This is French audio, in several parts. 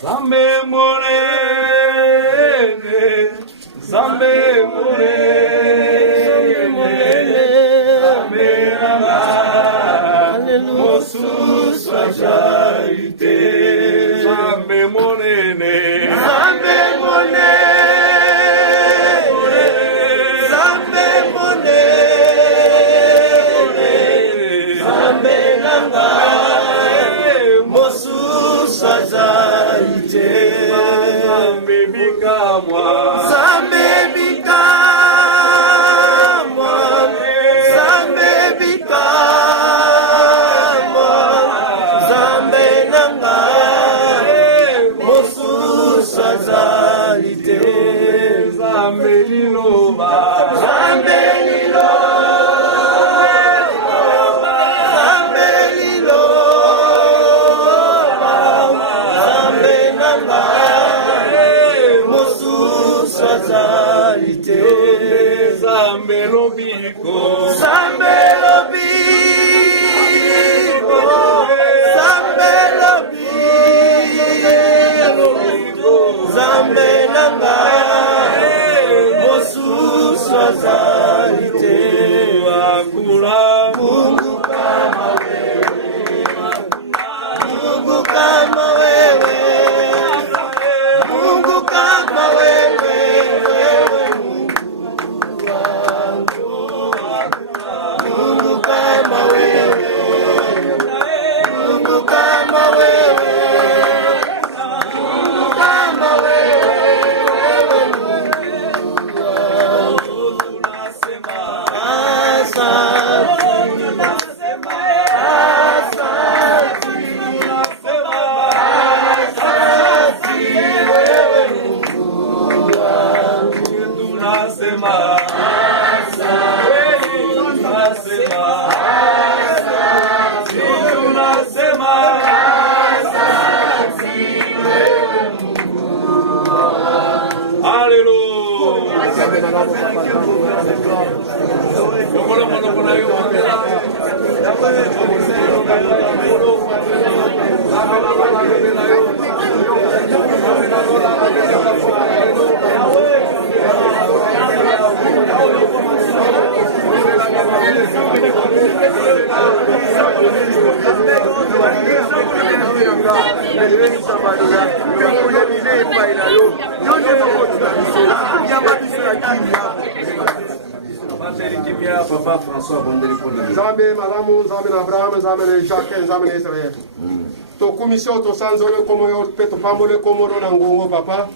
Zambe monene, Zambe monene, Zambe nanga, mosu sajarite. Zambe monene, Zambe monene, Zambe monene, Zambe nanga, mosu sajarite. Zambe bikamwa, Zambe bikamwa, Zambe bikamwa, Zambe nanga, mosu sajarite. Zambe liloba, Zambe liloba, Zambe liloba, Zambe nanga, mosu sajarite. Zambe lobiko, Zambe lobiko, Zambe lobiko, Zambe nanga, mosu sajarite. Akula Mungu kama wewe, Mungu kama wewe, Mungu kama wewe, wewe Mungu wangu. Mungu kama wewe, Mungu kama wewe, Mungu kama wewe, wewe Mungu wangu. Tunasema asante, tunasema asante, tunasema asante, wewe Mungu wangu. Tunasema asante, tunasema asante, tunasema asante, wewe Mungu wangu. Hallelujah. Zambe malamu, Zambe na Abraham, Zambe na Jacques, Zambe na Israël. To commission to sanzole komo yo peto pamole komo na ngongo papa.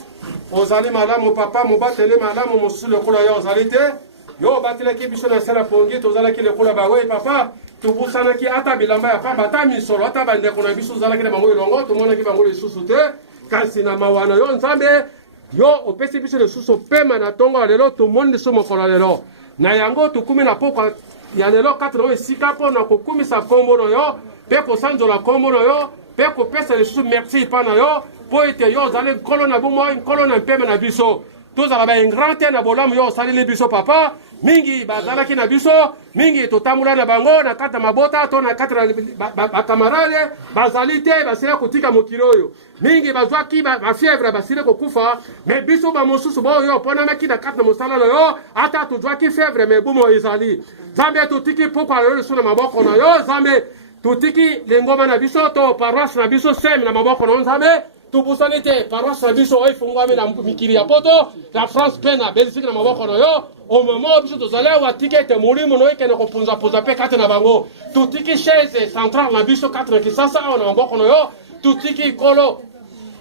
Ozali malamu papa, mobatele malamu mosule kula yo ozali te. Yo batele ki biso na sala pongi to zala ki le kula ba we papa. To busana ki ata bilamba ya pamba ata misolo ata bande kona biso zala ki na bango longo to mona ki bango le susu te. Kasi na mawana yo Nzambe yo opesi biso le susu pema na tongo lelo to monde so mokolo lelo. Na yango tukumi na pokwa ya lelo 4 esika po na kokumisa kombo no yo pe kosanzola kombo no yo pe kopesa lisusu merci pa na yo po ete yo ozali nkolo na bomo nkolo na mpeme na biso tozala baingrand te na bolamu yo osaleli biso papa mingi bazalaki na biso mingi totambola na bango na kati ya mabota to na kati na bakamarade bazali te basila kotika mokili oyo mingi bazwaki bafievre basili kokufa me biso bamosusu boyo mponamaki na kati na mosala na yo ata tozwaki fievre me bumo ezali Zambe totiki pokwa lelo liso na maboko na yo Zambe totiki lengoma na biso to paroisse na biso sem na maboko na Nzambe tubusani te paroisse na biso oyo efungwami na mikili ya poto la France pe na Belgique na maboko na yo au moment biso tozali awa tiki ete molimo no ekende kopunzapunza mpe kati na bango totiki chaise centrale na biso kati na Kisasa awa na maboko na yo totiki kolo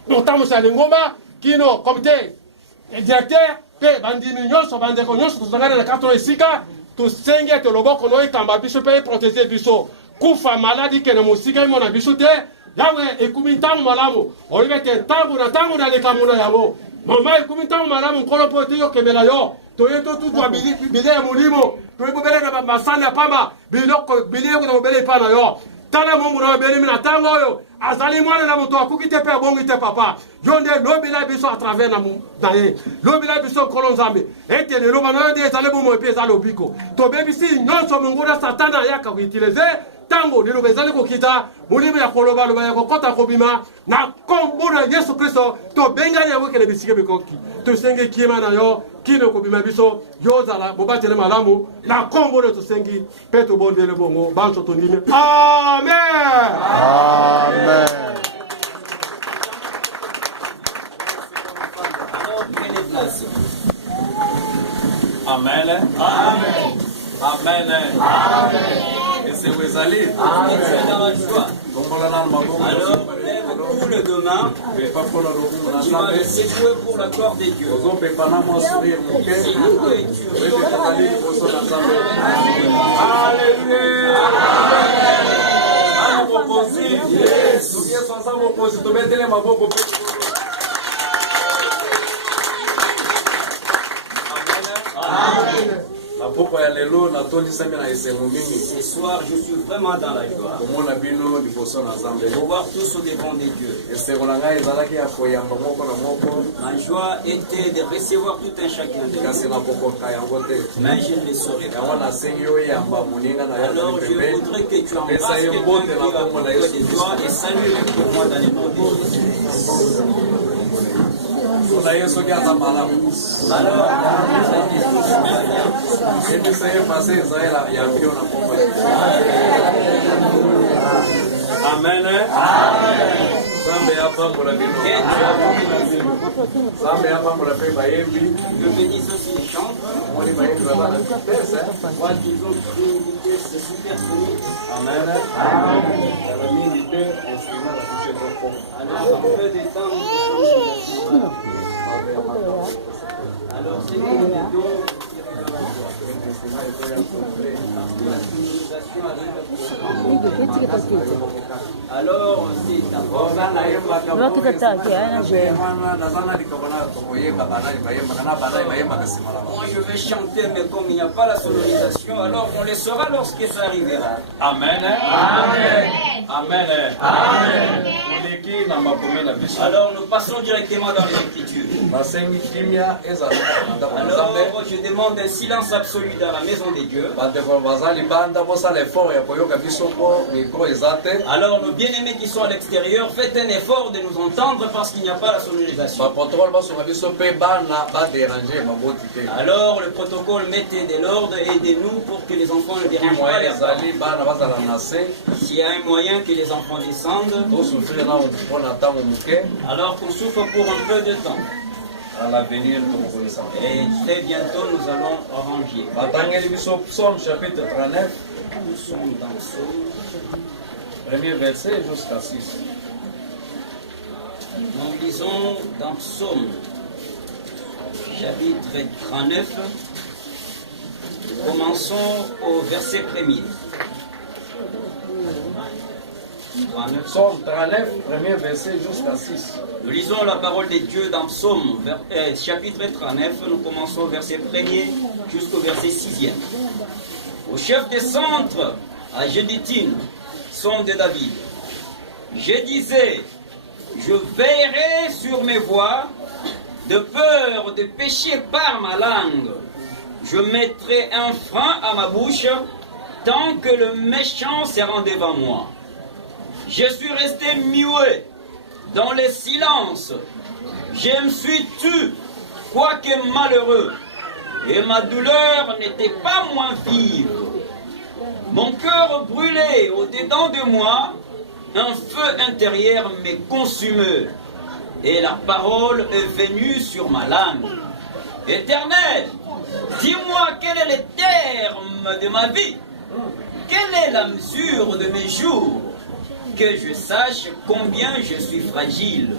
notambusa lengoma kino comité directeur mpe bandimi nyonso bandeko nyonso tozangani na kati na esika tosenge ete loboko no ekamba biso mpe eprotege biso kufa maladi kene mosika imo na biso te yawe ekumi ntango malamu oyebi ete ntango na lekamu na yango mama ekumi ntango malamu nkolo mpo ete yokemela yo toye totutwa bile ya molimo toye bobele na basani ya pamba bile ekota bobele epa na yo tala mungu na obelemi na ntango oyo azali mwana na moto akuki te mpe abongi te papa yo nde lobela biso à travers na ye lobela biso nkolo Nzambe ete lelo bana yo nde ezali bomo mpe ezali obiko tobebisi nyonso monguna satana ayaka koutilize tango liloba ezali kokita molimo ya koloba loba ya kokota kobima na kombo na Yesu Kristo tobengani yango kele bisike bikoki tosenge kiema na yo kino kobima biso yo zala bobatele malamu na kombo le tosengi pe tobondele bongo banso tonime amen Amen. Amen. Amen. Amen. Amen. Et c'est où allez? Amen. Dans la joie. Alors, lève tout le demain. Tu vas le secouer pour la gloire de Dieu. Ce soir, je suis vraiment dans la joie. De voir tous au devant de Dieu. Ma joie était de recevoir tout un chacun de nous. Mais je ne le saurais pas. Alors je voudrais que tu embrasses quelqu'un qui va pour toi de joie et salue pour moi dans le nom de Jésus. Amen. Le bénisse aussi les chants. Moi, ils ont pris une vitesse super sonique. Amen. Alors, en peu de temps, nous sommes. Alors, c'est que nous dons. Alors, c'est d'abord. Moi, je vais chanter, mais comme il n'y a pas la sonorisation, alors on le saura lorsque ça arrivera. Amen. Amen. Amen. Amen. Alors, nous passons directement dans les Écritures. Alors, je demande un silence absolu dans la maison de Dieu. Alors, nos bien-aimés qui sont à l'extérieur, faites un effort de nous entendre parce qu'il n'y a pas la sonorisation. Alors, le protocole, mettez de l'ordre et aidez-nous pour que les enfants ne dérangent pas les parents. S'il y a un moyen que les enfants descendent, alors qu'on souffre pour un peu de temps. À l'avenir, et très bientôt nous allons ranger. Psaume chapitre 39, Nous sommes dans Psaume. premier verset jusqu'à 6. Nous lisons dans Psaume chapitre 39. Commençons au verset 1er. Psaume 39, premier verset jusqu'à 6. Nous lisons la parole de Dieu dans Psaume chapitre 39. Nous commençons au verset 1er jusqu'au verset 6e. Au chef des centres, à Jéduthune, psaume de David. Je disais, je veillerai sur mes voies, de peur de pécher par ma langue. Je mettrai un frein à ma bouche, tant que le méchant sera devant moi. Je suis resté muet dans le silence. Je me suis tu, quoique malheureux, et ma douleur n'était pas moins vive. Mon cœur brûlait au-dedans de moi, un feu intérieur me consumait, et la parole est venue sur ma langue. Éternel, dis-moi quel est le terme de ma vie, quelle est la mesure de mes jours, que je sache combien je suis fragile.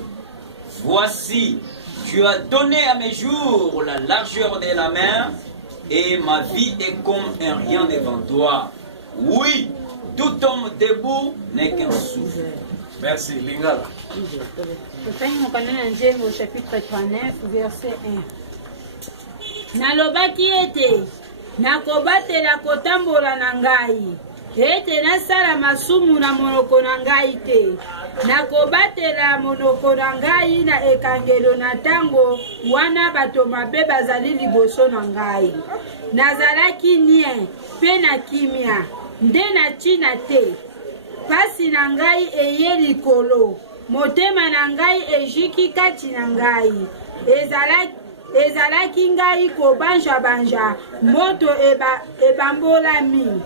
Voici, tu as donné à mes jours la largeur de la mer, et ma vie est comme un rien devant toi. Oui, tout homme debout n'est qu'un souffle. Merci, Lingala. Au chapitre 39, verset 1. Nalobaki ete, nakobatela kotambola na ngai. Ete nasala masumu na monoko na ngai te. Nakobatela monoko na ngai na ekangelo na tango wana bato mabe bazali liboso na ngai. Nazalaki nien pe na kimia. nde natina te. Pasi na ngai eye likolo, motema na ngai ejiki kati na ngai. Ezalaki ngai kobanja-banja, moto ebambolami.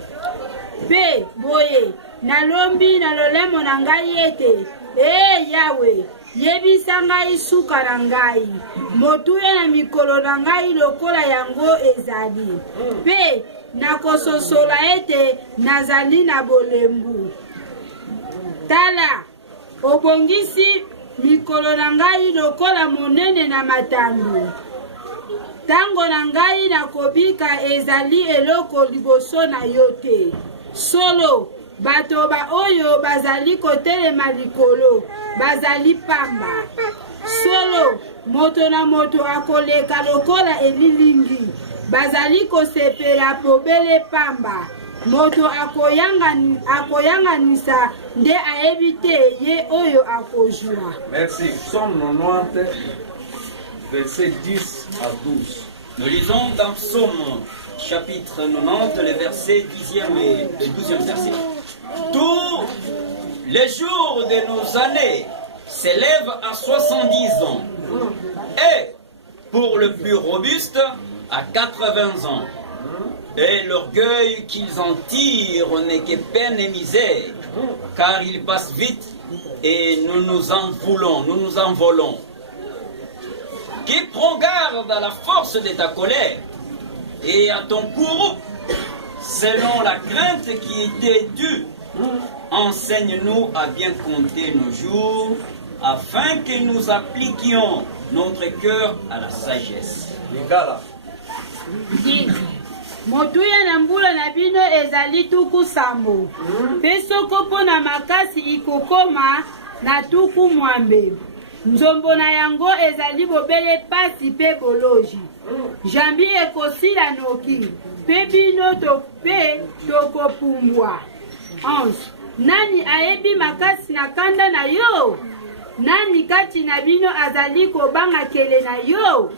Pe boye, nalombi na lolemo na ngai ete, Yawe, yebisa ngai suka na ngai, motuya na mikolo na ngai lokola yango ezali. Pe nakososola ete nazali na bolembu. Tala, obongisi mikolo na ngai lokola monene na matandu. Tango na ngai nakobika ezali eloko liboso na yo te. Solo, bato ba oyo bazali kotelema likolo, bazali pamba. Solo, moto na moto akoleka lokola elilingi, bazali kosepela pobele pamba. Moto akoyanganisa nde aebite ye oyo akojua. Merci. Psaume 90, versets 10 à 12. Nous lisons dans Psaume chapitre 90, les versets 10e et 12e verset. Tous les jours de nos années s'élèvent à 70 ans. Et pour le plus robuste, à 80 ans. Et l'orgueil qu'ils en tirent n'est que peine et misère, car ils passent vite et nous nous envolons. Qui prend garde à la force de ta colère et à ton courroux, selon la crainte qui était due. Enseigne-nous à bien compter nos jours, afin que nous appliquions notre cœur à la sagesse. Lingala. Motuya na mbula na bino ezali tuku sambo. Pesoko po na makasi ikokoma na tuku mwambe. Nzombo na yango ezali bobele pasi pe boloji. Jambi ekosila noki. Pe bino pe tokopumbwa. 11. Nani aebi makasi na kanda na yo? Nani kati na bino azali kobanga kele na yo?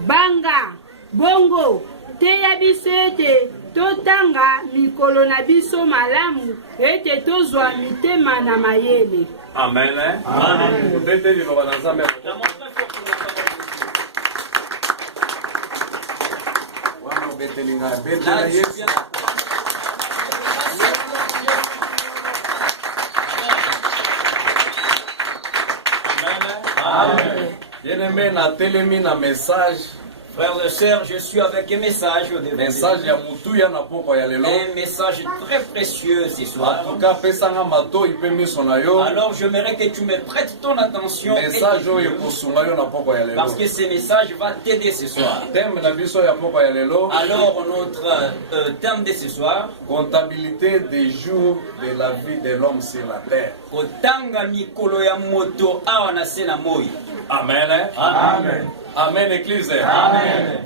Banga, bongo, teya biso ete totanga mikolo na biso malamu ete tozwa mitema na mayele. Amen. Amen. Bien-aimé, na telemi na message. Frères et sœurs, je suis avec un message devant vous. Un message très précieux ce soir. Alors j'aimerais que tu me prêtes ton attention. Parce que ce message va t'aider ce soir. Alors notre thème de ce soir, comptabilité des jours de la vie de l'homme sur la terre. Amen. Amen. Amen, Église. Amen.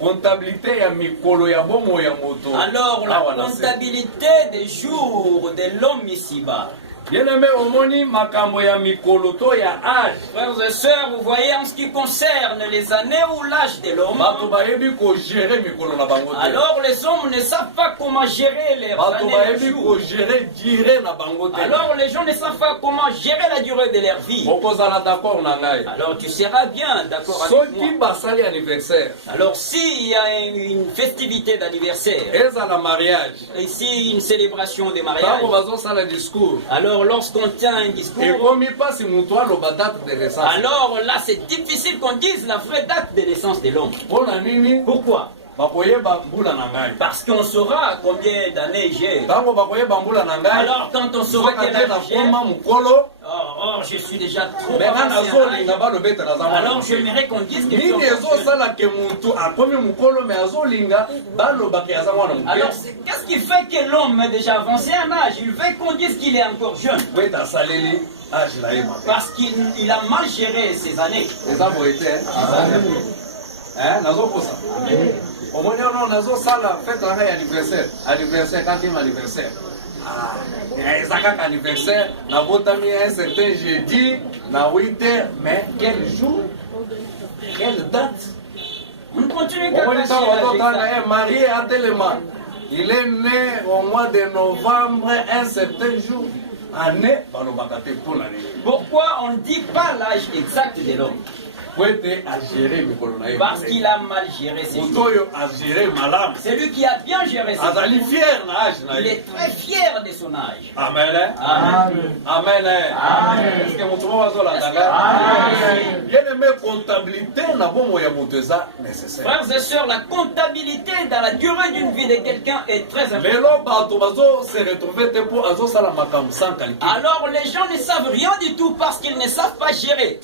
Comptabilité ya mikolo ya bomo ya moto. Alors la comptabilité des jours de l'homme ici-bas. Bien-aimé, omoni makambo ya mikolo to ya âge. Frères et sœurs, vous voyez en ce qui concerne les années ou l'âge de l'homme. Alors les hommes ne savent pas comment gérer les années et les jours. Alors les gens ne savent pas comment gérer la durée de leur vie. Alors tu seras bien d'accord avec moi. Alors s'il y a une festivité d'anniversaire, ici une célébration de mariage, alors lorsqu'on tient un discours, alors là c'est difficile qu'on dise la vraie date de naissance de l'homme. Pourquoi? Parce qu'on saura combien d'années j'ai. Alors quand on saura quel âge j'ai, or je suis déjà trop ancien. Alors j'aimerais qu'on dise que alors qu'est-ce qui fait que l'homme est déjà avancé en âge? Il veut qu'on dise qu'il est encore jeune. Parce qu'il a mal géré ses années. Au moins, on a ça fête anniversaire. Anniversaire, 4e anniversaire. Anniversaire, na botami un certain jeudi, na 8h, mais quel jour? Quelle date? On continue on est marié à tellement. Il est né au mois de novembre, un certain jour. Année, Pourquoi on ne dit pas l'âge exact de l'homme? Parce qu'il a mal géré ses jours. C'est lui qui a bien géré ses jours. Il est très fier de son âge. Amen. Amen. Amen. Amen. Est-ce que bien aimé, comptabilité n'a pas moyen nécessaire. Frères et sœurs, la comptabilité dans la durée d'une vie de quelqu'un est très importante. Alors les gens ne savent rien du tout parce qu'ils ne savent pas gérer.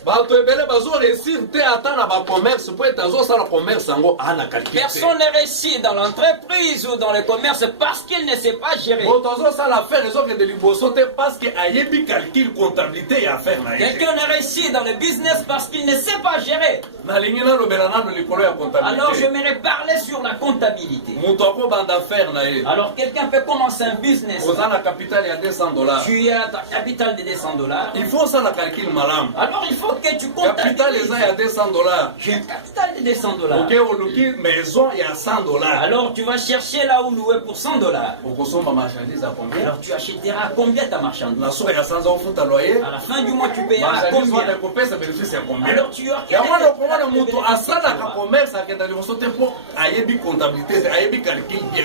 Personne ne réussit dans l'entreprise ou dans le commerce parce qu'il ne sait pas gérer. Quelqu'un ne réussit dans le business parce qu'il ne sait pas gérer. Alors j'aimerais parler sur la comptabilité. Alors quelqu'un peut commencer un business. Tu as ta capitale de $200. Il faut ça la calcul malam. Alors il faut que tu comptabilises. $200. J'ai un capital de $200. Ok, au maison il y a $100. Alors tu vas chercher là où louer pour $100. Alors tu achèteras combien ta marchandise? À la fin du mois tu payeras combien? Alors tu as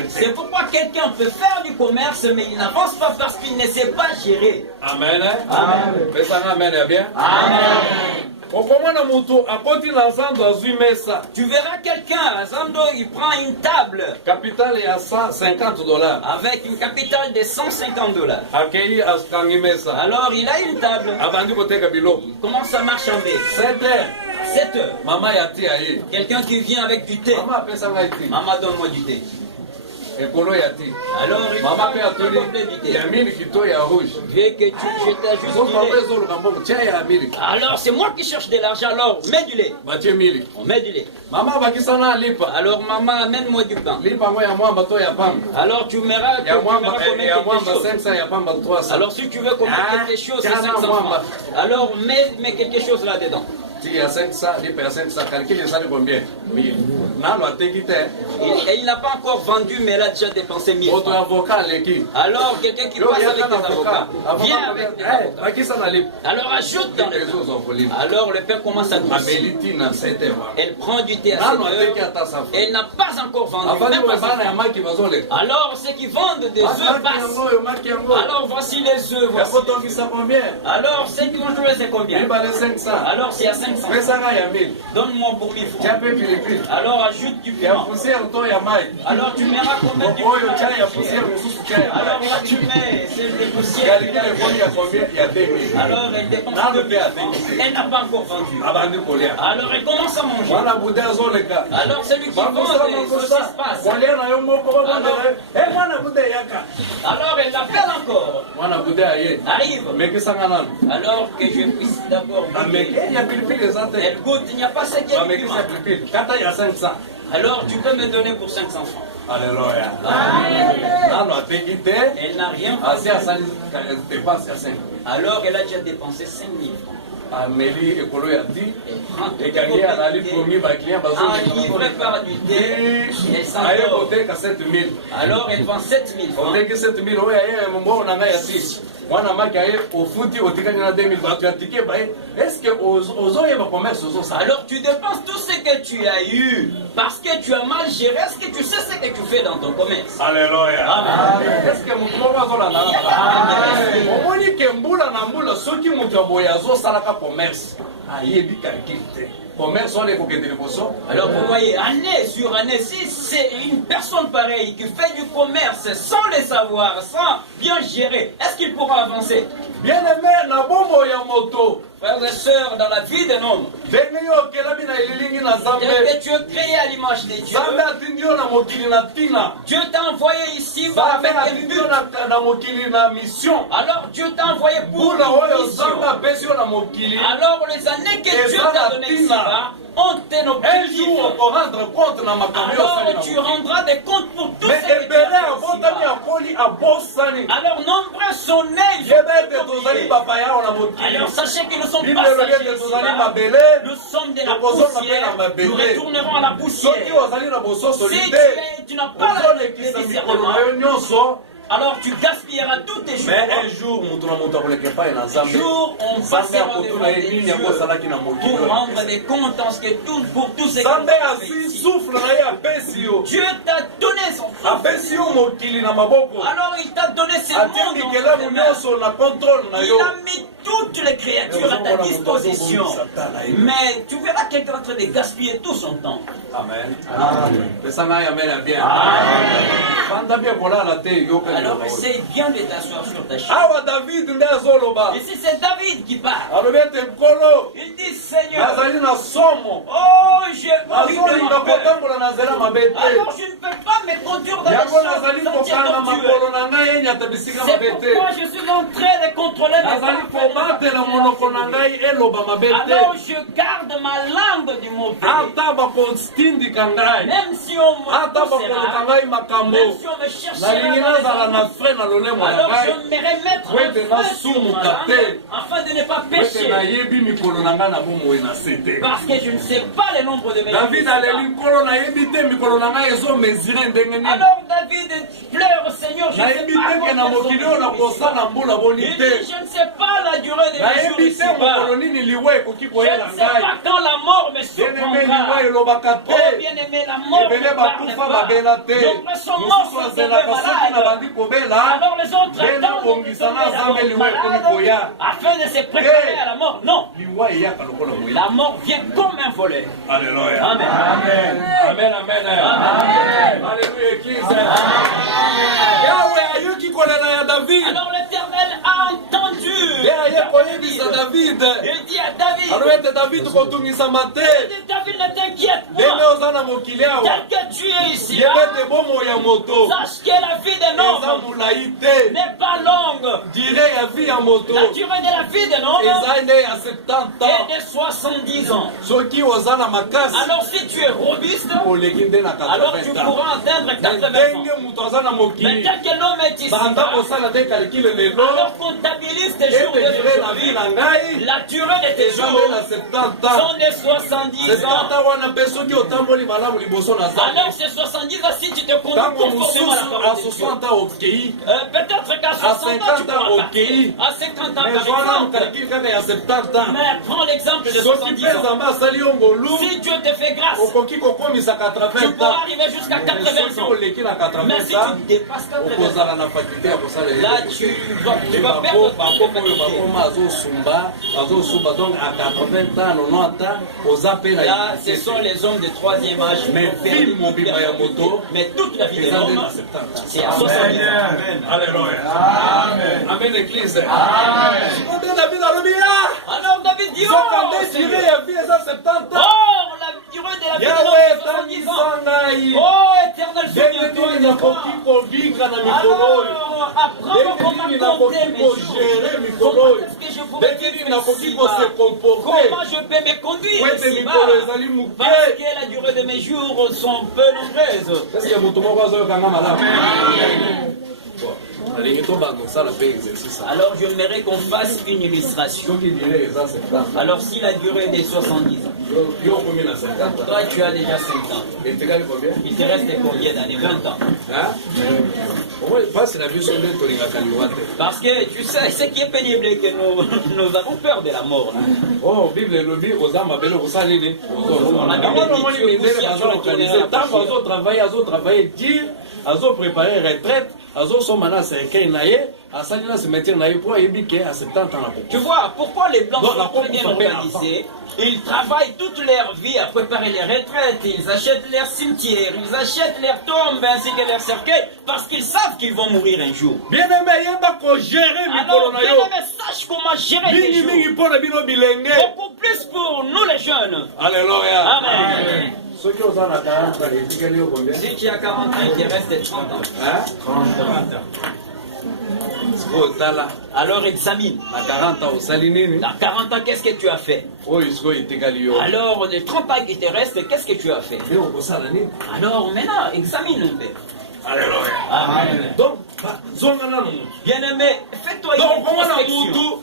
c'est pourquoi quelqu'un peut faire du commerce mais il n'avance pas parce qu'il ne sait pas gérer. Amen. Amen. Amen. Bien. Amen. Tu verras quelqu'un, il prend une table Capital est à $150. avec une capitale de $150. Alors il a une table. Il commence à marchander. 7 heures. Quelqu'un qui vient avec du thé. Maman, donne-moi du thé. Alors il prend du thé. Je veux que je t'ajoute du lait. Alors c'est moi qui cherche de l'argent, alors mets du lait. On met du lait. Alors maman, amène-moi du pain. Alors tu verras quelque chose. Alors si tu veux commettre quelque chose, c'est 500 francs. Alors mets quelque chose là-dedans. Il y a 500, calcule ça de combien? 1000. Et il n'a pas encore vendu, mais il a déjà dépensé 1000 francs. Alors, quelqu'un qui passe avec des avocats, vient avec des avocats. Alors, ajoute dans le thé. Alors, le père commence à grossir. Elle prend du thé à 7 heures. Elle n'a pas encore vendu. Alors, ceux qui vendent des œufs passent. Alors, voici les œufs. Alors, ceux qui vont jouer, c'est combien? Alors, c'est à 500. Donne-moi pour 1000 francs. Alors ajoute du piment. Alors tu mettras combien de piment? Alors là tu mets, c'est des poussières. Alors elle dépense de elle n'a pas encore vendu. Alors elle commence à manger. Alors celui qui vend des saucisses passe. Alors elle l'appelle encore. Arrive. Alors que je puisse d'abord elle goûte, il n'y a pas ce qu'il y a de piment. Alors tu peux me donner pour 500 francs. Alléluia. Elle n'a rien fait. Alors elle a déjà dépensé 5000 francs. Amélie Ekolo a dit, et gagné à la livre premier client, livré par du thé, elle s'endort. Alors elle vend 7000 francs. On dit que 7000 euros, on a ici. Wana makaye ofuti otikani na 2000 batu atike bae. Est-ce que ozoye ba commerce ozo ça? Alors tu dépenses tout ce que tu as eu parce que tu as mal géré. Est-ce que tu sais ce que tu fais dans ton commerce? Alléluia. Amen. Est-ce que mutu bazola na? Amen. Omoni ke mbula na mbula soki mutu aboya zo salaka commerce. Ayebi calcul. Commerce on est pour alors vous voyez, année sur année, si c'est une personne pareille qui fait du commerce sans le savoir, sans bien gérer, est-ce qu'il pourra avancer? Bien aimé, na bombo ya moto. Frères et sœurs, dans la vie d'un homme, Dieu que tu es créé à l'image de Dieu, Dieu t'a envoyé ici avec un but. Alors Dieu t'a envoyé pour une mission. Alors les années que Dieu t'a données ici-bas ont un objectif. Alors tu rendras des comptes pour tout ce que tu as fait. Alors nombreux sont nés. Alors sachez que nous sommes pas sages. Nous sommes sommes de la poussière, nous retournerons à la poussière. Si tu n'as pas le discernement, alors tu gaspilleras tous tes jours. Mais un jour, un jour, on passera devant des dieux pour rendre des comptes pour tout ce que Dieu t'a donné son fils. Alors il t'a donné ce monde. Il a mis toutes les créatures à ta disposition. Mais tu verras qu'il est en train de gaspiller tout son temps. Amen. Alors essaye bien de t'asseoir sur ta chaise. Ici c'est David qui parle. Il dit Seigneur, oh j'ai envie de m'en faire. Alors je ne peux pas me conduire dans les choses tortueuses. C'est pourquoi je suis en train de contrôler mes affaires. Alors je garde ma langue du mauvais. Même si on me poussera, même si on me cherchera, alors je me remettre un frein sur ma langue afin de ne pas pécher. Parce que je ne sais pas le nombre de mes jours. Alors David pleure, Seigneur, je ne sais pas. Il dit, je ne sais pas la durée de mes jours ici-bas. Je ne sais pas quand la mort me surprendra. Oh bien-aimé, la mort ne parle pas. Nombreux sont morts sont tombés malades. Alors les autres attendent de tomber malades afin de se préparer à la mort. Non. La mort vient comme un volet. Alléluia. Amen. Amen. Amen. Amen. Amen. Alléluia, Église. Alors l'Éternel a entendu. David. Il dit à David. David, David, ne t'inquiète pas. Tel que tu es ici, sache que la vie d'un homme n'est pas longue. La durée de la vie d'un homme est de 70 ans. Alors si tu es robuste, alors tu pourras atteindre 80 ans. Mais tel que l'homme est ici, alors comptabilise tes jours de vie. La durée de tes jours sont de 70 ans. Alors ces 70 ans, si tu te conduis conformément à la parole de Dieu, peut-être qu'à 60 ans tu pourras partir. À 50 ans par exemple. Mais prends l'exemple de 70 ans. Si Dieu te fait grâce, tu pourras arriver jusqu'à 80 ans. Mais si tu dépasses 80 ans, là tu vas perdre toute là, ce sont les hommes de troisième âge. Mais toute la vie de l'homme, c'est à 70 ans. Alléluia. Amen. Amen, Église. Amen. Alors David dit, la durée de la vie de l'homme est 70 ans. Oh, éternel Seigneur, alors apprends comment compter mes jours. Comment est-ce que je pourrais vivre ici-bas? Comment je peux me conduire ici-bas? Parce que la durée de mes jours sont peu nombreuses. Alors j'aimerais qu'on fasse une illustration. Alors si la durée est de 70 ans, toi tu as déjà 5 ans, il te reste combien d'années? 20 ans. Parce que tu sais, ce qui est pénible est que nous avons peur de la mort. Oh, Bible le dit aux âmes appelées au salut. Dire, azo préparer retraite, azo son mana c'est qu'un naïe, à ça se mettre naïe pour ébiquer à 70 ans. Tu vois, pourquoi les blancs sont très bien organisés? Ils travaillent toute leur vie à préparer les retraites, ils achètent leurs cimetières, ils achètent leurs tombes ainsi que leurs cercueils, parce qu'ils savent qu'ils vont mourir un jour. Bien aimé, il y a gérer alors, bien aimé, sache comment gérer les jours. Beaucoup plus pour nous les jeunes. Alléluia. Amen. Ceux qui ont 40 ans, si tu as 40 ans, il te reste 30 ans. Hein? 30 ans. Alors examine. À 40 ans, à 40 ans, qu'est-ce que tu as fait? Alors, les 30 ans qui te restent, qu'est-ce que tu as fait? Alors maintenant, examine un peu. Alléluia. Amen. Donc, bien aimé, fais-toi une prospection.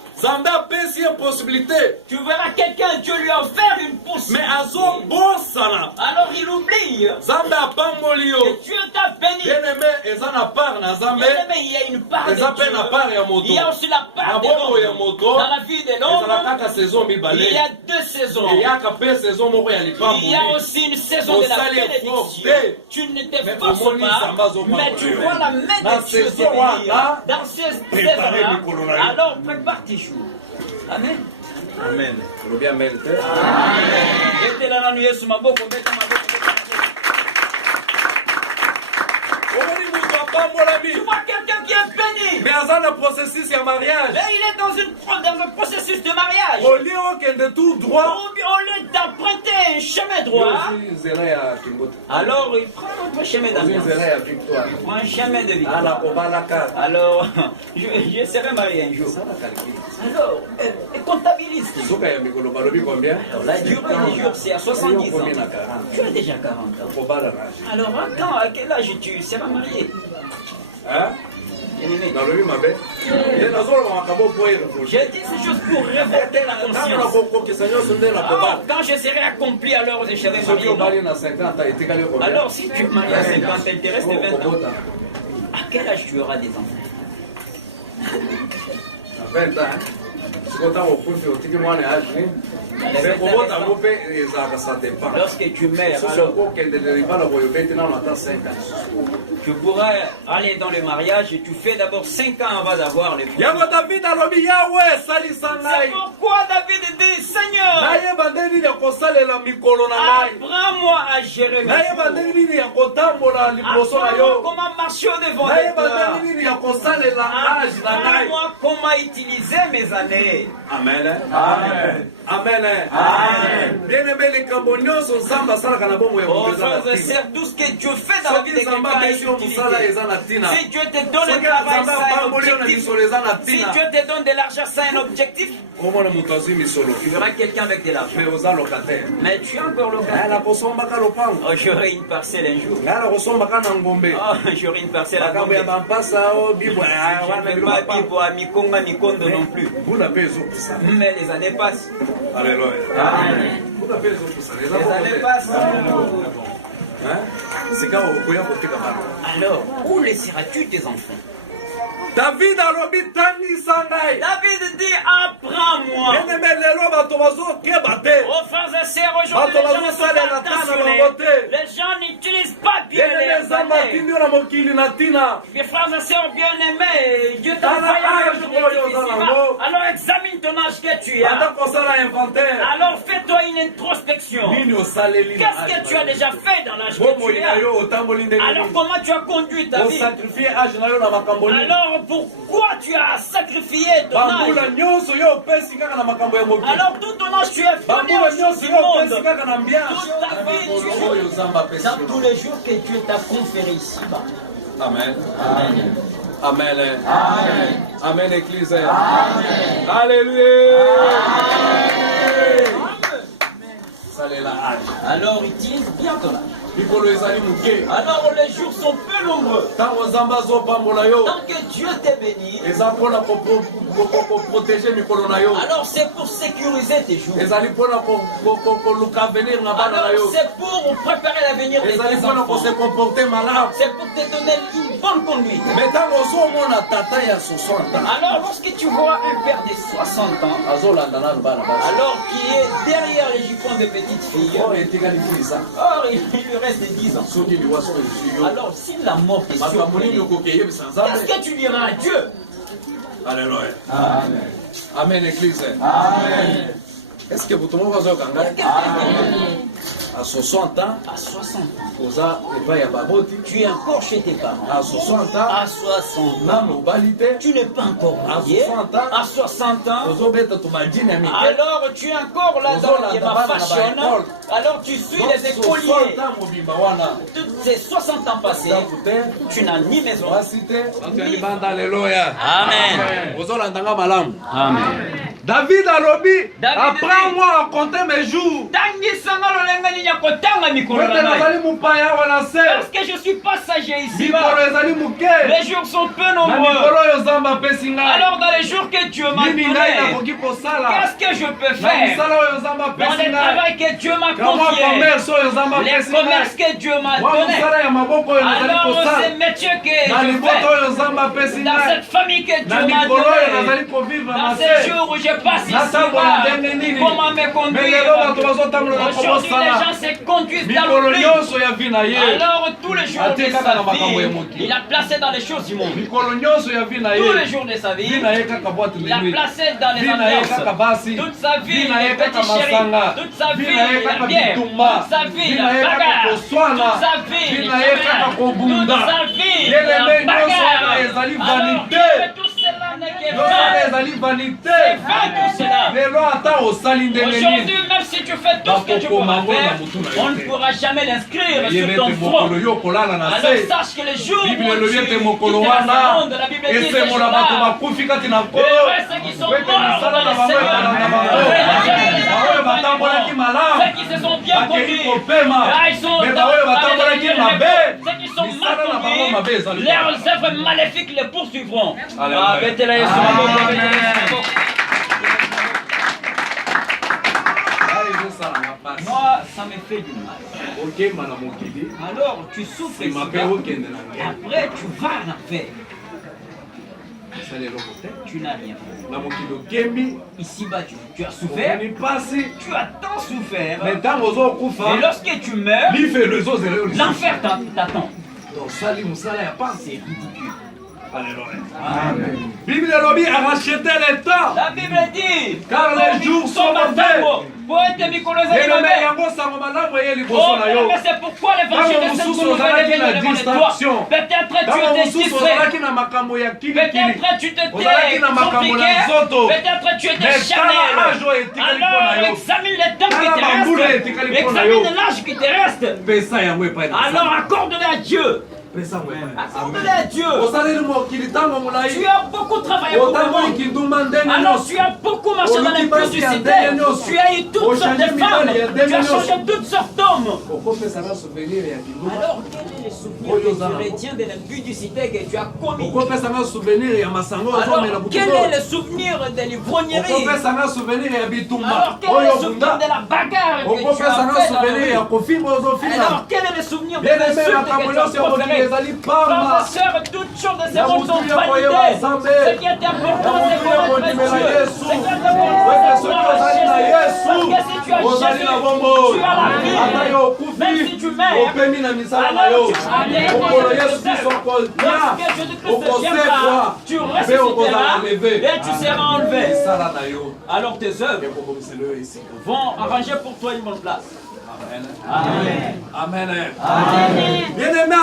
possibilité. Tu verras quelqu'un, Dieu lui a offert une possibilité. pense. Mais azobosana. Alors il oublie Nzambe apamboli yo. que Dieu t'a béni. Bien-aimé, eza na part na Nzambe. Bien-aimé, il y a une part de Eza pe na part ya Dieu. moto. Il y a aussi la part Na de bongo ya l'homme. moto. Dans la vie de Ezala l'homme, kaka saison mibale. il y a 2 saisons. Eyaka pe saison moko ya lipamboli. Il y a aussi une saison de la Osali bénédiction. effort. Tu ne te Mais forces omoni Nzamba pas, azopambola mais tu yo. vois la main Na de Dieu te saison wana, bénir. Dans ces préparez saisons-là, mikolo na yo. alors prépare tes jours. Amen. Amen. Lobi amen te. Betela nanu Yesu maboko, beta maboko, beta maboko. Omoni mutu apambolami. Tu vois quelqu'un qui est béni, Mais aza na processus ya mariage. mais il est dans un processus de mariage. Au lieu okende tout droit. Au lieu d'emprunter un chemin droit, Yozi nzela ya kimbote. alors il prend un autre chemin Yozi d'ambiance. nzela ya victoire. Il prend un chemin de vie. Ala kobalaka. Alors, je serai marié un jour. Sala calcul. Alors, comptabilise. Soka ya mikolo balobi combien? La durée des jours, c'est à 70 ans. Combien na 40? Tu as déjà 40 ans. Kobalaka. Alors, à quel âge tu seras marié? Hein? Bien-aimé. Nalobi mabe. Ye nazoloba makambo po ero. J'ai dit ces choses pour révolter la Ntango conscience. nakokokisa nyonso nde na Oh, kobala. quand je serai accompli, alors je serai Soki marié. obali Non. na 50 etikali combien? Alors, si tu es marié à 50 ans, il te reste 20 ans. Kobota. À quel âge tu auras des enfants? Na 20 ans. Siko ntango okufi otiki mwana ya age nini? Mais kobota ngo mpe ezalaka ça dépend. Lorsque tu meurs, Soki alors okokende libala boye obeti nano ata 5 ans. tu pourras aller dans le mariage et tu fais d'abord 5 ans avant d'avoir le fruit. Yango David alobi yawe esalisa C'est ngai. pourquoi David dit, Seigneur, Nayeba nde nini ya kosalela mikolo na ngai. apprends-moi à gérer mes Nayeba jours. nde nini ya kotambola liboso na Apprends-moi yo. comment marcher devant Nayeba toi. nde nini ya kosalela age na ngai. Apprends-moi comment utiliser mes années. Amen. Amen. Amen. Amen. Bien-aimé likambo nyonso Nzambe asalaka na bomoi ya Oh kopesa na frères et tina. sœurs, tout ce que Dieu fait dans la vie Soki de Nzambe quelqu'un apesi yo est mosala utilité. eza na tina. Si Dieu te donne Soki le travail, Nzambe ça a un apamboli yo na objectif. misolo eza na Si tina. Dieu te donne de l'argent, ça a un objectif. Omona moto azwi misolo. Tu verras quelqu'un avec de l'argent. Mais oza locataire. Mais tu es encore Ngai locataire. nakosombaka lopango. Oh, j'aurai une parcelle un jour. Ngai nakosombaka na ngombe. Oh, j'aurai une parcelle à Makambo ya Gombe. bampasa o bibwa wana Je ne biloko vais ya pas pamba. vivre à Mikonga, Mikondo non plus. Mbula mpe ezopusa. Mais les années passent. Alléluia. Amen. Mbula mpe ezopusa. Eza Les bongo années te. passent. Hein? Sika okoya kotika bango. Alors, où laisseras-tu tes enfants? David alobi tangisa ngai. David dit, apprends-moi. Bien-aimé lelo bato bazokeba te. Oh frères et sœurs, aujourd'hui Bato les gens ne sont bazosalela pas ta na attentionnés. bango te. Les gens n'utilisent pas bien Bien-aimé les Nzambe années. atindi yo na mokili na tina. Mes frères et sœurs bien-aimés, Dieu t'a Dans envoyé la un âge jour où ils ont difficilement. l'amour. Alors examine ton âge que tu Ata as. kosala inventaire. Alors fais-toi une introspection. Nini osaleli na Qu'est-ce que age tu na as yo? déjà fait dans l'âge que Bomoi tu na as? yo otamboli ndenge Alors nini? comment tu as conduit ta vie? Osakrifie age na yo na makambo nini? Alors pourquoi tu as sacrifié ton Bambula âge? nyonso yo opesi kaka na makambo ya mokili. Alors tout ton âge tu es donné Bambula aux choses nyonso du yo opesi monde. kaka na ambiance. Toute ta vie tu Oyo Nzambe apesi dans yo. tous les jours que Dieu t'a conféré ici-bas. Amen. Amen. Amen. Amen. Amen, Église. Amen. Alléluia. Salela age. Alors utilise bien ton âge. Mikolo ezali moke. Alors les jours sont peu nombreux. Ntango Nzambe azopambola yo, Tant que Dieu t'est béni, eza mpona koprotege mikolo na yo. alors c'est pour sécuriser tes jours. Ezali mpona koluka avenir na bana na Alors yo. c'est pour préparer l'avenir de Ezali tes mpona enfants. kose comporter malamu. C'est pour te donner une bonne conduite. Mais ntango ozomona tata ya 60 ans Alors lorsque tu vois un père de 60 ans, azolanda nanu bana basi, alors qui est derrière les jupons de petites filles, oyo etikali kilisa or il lui reste 10 ans. soki liwaso ezwi yo Alors si la mort est makambo nini surprenue, okoki eyebisa qu'est-ce Nzambe. que tu diras à Dieu? Alléluia. Amen. Amen, Église. Amen. Est-ce que vous tombez bazoyoka ngai? À 60 ans À 60 ans, oza epai ya baboti, tu es encore chez tes parents. à 60 ans À 60 ans, nano obali te, tu n'es pas encore à marié. 60 ans À 60 ans, ozobeta tumadini ya mike. alors tu es encore là dans la fashion. Alors tu suis Donc, les 60 écoliers. ans mobimba wana Toutes ces 60 ans passés, ndako te, tu n'as ni maison. basi te, bato ya libanda. Alléluia. Amen. Ozolandanga malamu. Amen. David alobi, David apprends-moi à compter mes jours. Tangisanga lolenga nini ya kotanga mikolo Kote na ngai. nazali mopaya wana se, Parce que je suis passager ici. mikolo ezali moke, Les jours sont peu na nombreux. mikolo oyo Nzambe apesi ngai. Alors dans les jours que Dieu m'a Nini ngai donné, nakoki kosala qu'est-ce que je peux na faire? misala oyo Nzambe dans les travaux que Dieu m'a confiés, les commerces que Dieu m'a donnés, alors ces métiers que je fais, dans cette famille que Dieu m'a donnée, dans ces jours où je passe ici-bas, comment me conduire. Aujourd'hui, les gens se conduisent dans le vie. Alors, tous les jours de sa vie, il a placé dans les choses du monde. Tous les jours de sa vie, il a placé dans les ambiances. Toute sa vie, les petits chéris. Toute sa vie, la bière. Toute sa vie, la bagarre. Toute sa vie, les chemins. Toute sa vie, la bagarre. Alors, tout cela n'est que c'est vain tout cela. Aujourd'hui, même si tu fais tout ce que tu pourras faire, on ne pourra jamais l'inscrire sur ton front. Alors sache que le jour où tu quittes ce monde, la Bible dit que heureux ceux qui sont morts dans le Seigneur, ceux qui se sont bien conduits, ils sont dans ceux qui sont mal conduits, leurs œuvres maléfiques les poursuivront. Moi, ça me fait du mal. Alors, tu souffres ici. Après, tu vas en enfer. Tu n'as rien fait. Ici-bas, tu as souffert. Tu as tant souffert. Et lorsque tu meurs, l'enfer t'attend. C'est ridicule. Amen. Bible a racheté le temps. La Bible dit car les jours sont mauvais. C'est pourquoi l'évangile de cette bonne nouvelle est venu devant toi. Peut-être tu étais distrait. Peut-être tu t'étais compliqué. Peut-être tu étais charnel. Alors examine le temps qui te reste. Examine l'âge qui te reste. Alors accorde-le à Dieu. Accorde-le à Dieu. Tu as beaucoup travaillé pour le monde. Alors tu as beaucoup marché dans les publicités. Tu as eu toutes sortes de femmes. Tu as changé toutes sortes d'hommes. Alors quel est le souvenir que tu retiens de l'impudicité que tu as commis? Alors quel est le souvenir de l'ivrognerie? Alors quel est le souvenir de la bagarre que tu as fait? Alors quel est le souvenir de l'insulte que tu as proféré? Frères et sœurs, toutes choses de ces mondes sont validées. Ce qui est important, c'est connaître Dieu. Ce qui est important, c'est croire en Jésus. Parce que si tu as Jésus, tu as la vie. Même si tu meurs, alors tu seras lorsque Jésus-Christ viendra, tu ressusciteras et tu seras enlevé. Alors tes œuvres vont arranger pour toi une bonne place. Amen. Amen. Bien-aimé,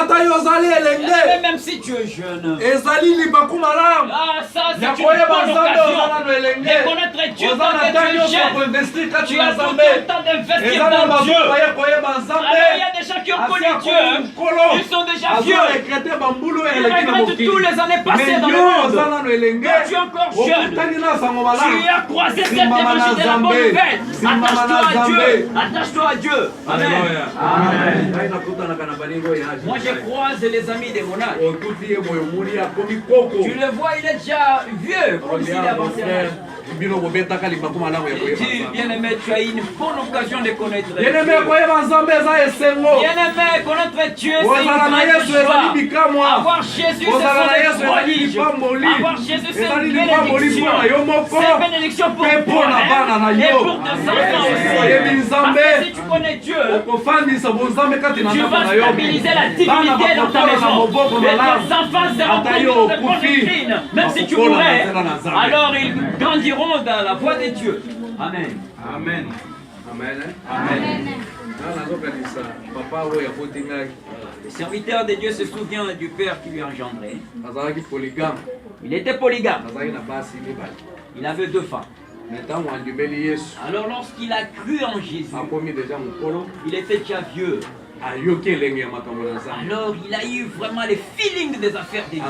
même si tu es jeune, ça c'est une bonne occasion de connaître Dieu tant que tu es jeune. Tu as tout le temps d'investir dans Dieu. Alors il y a des gens qui ont connu Dieu, ils sont déjà vieux. Ils regrettent tous les années passées dans le monde. Mais tu es encore jeune. Tu as croisé cet évangile de la bonne nouvelle. Attache-toi à Dieu. Attache-toi à Dieu. Amen. Moi je croise les amis de mon âge. Tu le vois, il est déjà vieux, comme s'il est avancé. Bien-aimé, tu as une bonne occasion de connaître Dieu. Bien-aimé, connaître Dieu, c'est une grande joie. Avoir Jésus, c'est son prodige. Avoir Jésus, c'est une bénédiction. C'est une bénédiction pour toi et pour tes enfants aussi. Parce que si tu connais Dieu, tu vas stabiliser la divinité dans ta maison. Et tes enfants seront conduits dans de bonnes doctrines. Même si tu mourrais, alors ils grandiront dans la voie de Dieu. Amen. Amen. Amen. Amen. Le serviteur de Dieu se souvient du père qui lui a engendré. Il était polygame. Il avait 2 femmes. Alors lorsqu'il a cru en Jésus, il était déjà vieux. Alors il a eu vraiment le feeling des affaires de Dieu.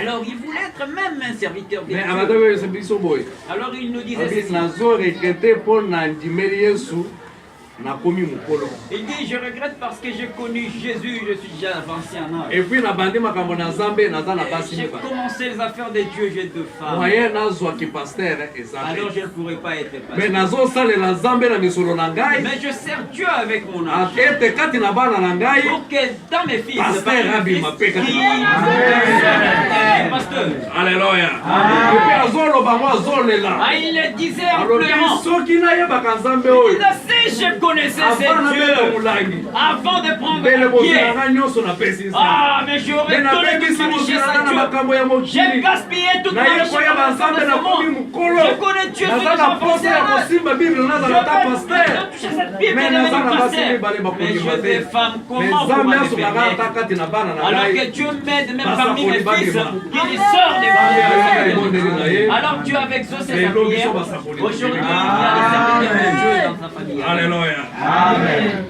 Alors il voulait être même un serviteur de Dieu. Alors il nous disait ceci. nakomi mokolo. Il dit, je regrette parce que j'ai connu Jésus, je suis déjà avancé en âge. Et puis nabandi makambo na Nzambe naza na basi J'ai mibale. commencé les affaires de Dieu, j'ai 2 femmes. Moyen nazwaki pasteur ezali. Alors je ne pourrais pas être Mais pasteur. nazosalela Nzambe na misolo na ngai. Mais je sers Dieu avec mon âge. Ete kati na bana na ngai. Pour que dans mes fils, Pasteur Rabbi mapeka. pasteur. Alléluia. Et puis azoloba mo azolela. Ah, il le disait en Alors pleurant. soki nayebaka Nzambe Il oyo. disait, si je connaissais ces Avant dieux, nabeta molangi. avant de prendre Mbele la bozela pierre, nga nyonso napesi Nzambe. ah, mais j'aurais Mais donné toute nabebisi ma richesse mozela à na Dieu. makambo ya J'ai mokili. gaspillé toute ma Naye richesse koyeba dans Nzambe ce nakomi monde. mokolo. Je connais Dieu, Naza c'est na déjà posa ya fonctionnaire. kosimba Bible naza Je na ta vais pasteur. toucher cette Bible Mais et naza devenir na basi pasteur. mibale Mais bakondima je te. des femmes, Mais comment vous Nzambe m'avez asukaka permis? ata kati na bana na Alors ngai. que Dieu m'aide même Basa parmi mes koliba fils, liba. qu'il sort des Amen. Alors Dieu a exaucé sa Mais l'eau prière. qui sont basa Aujourd'hui, il y koliba. a des serviteurs de Dieu dans sa famille. Alléluia.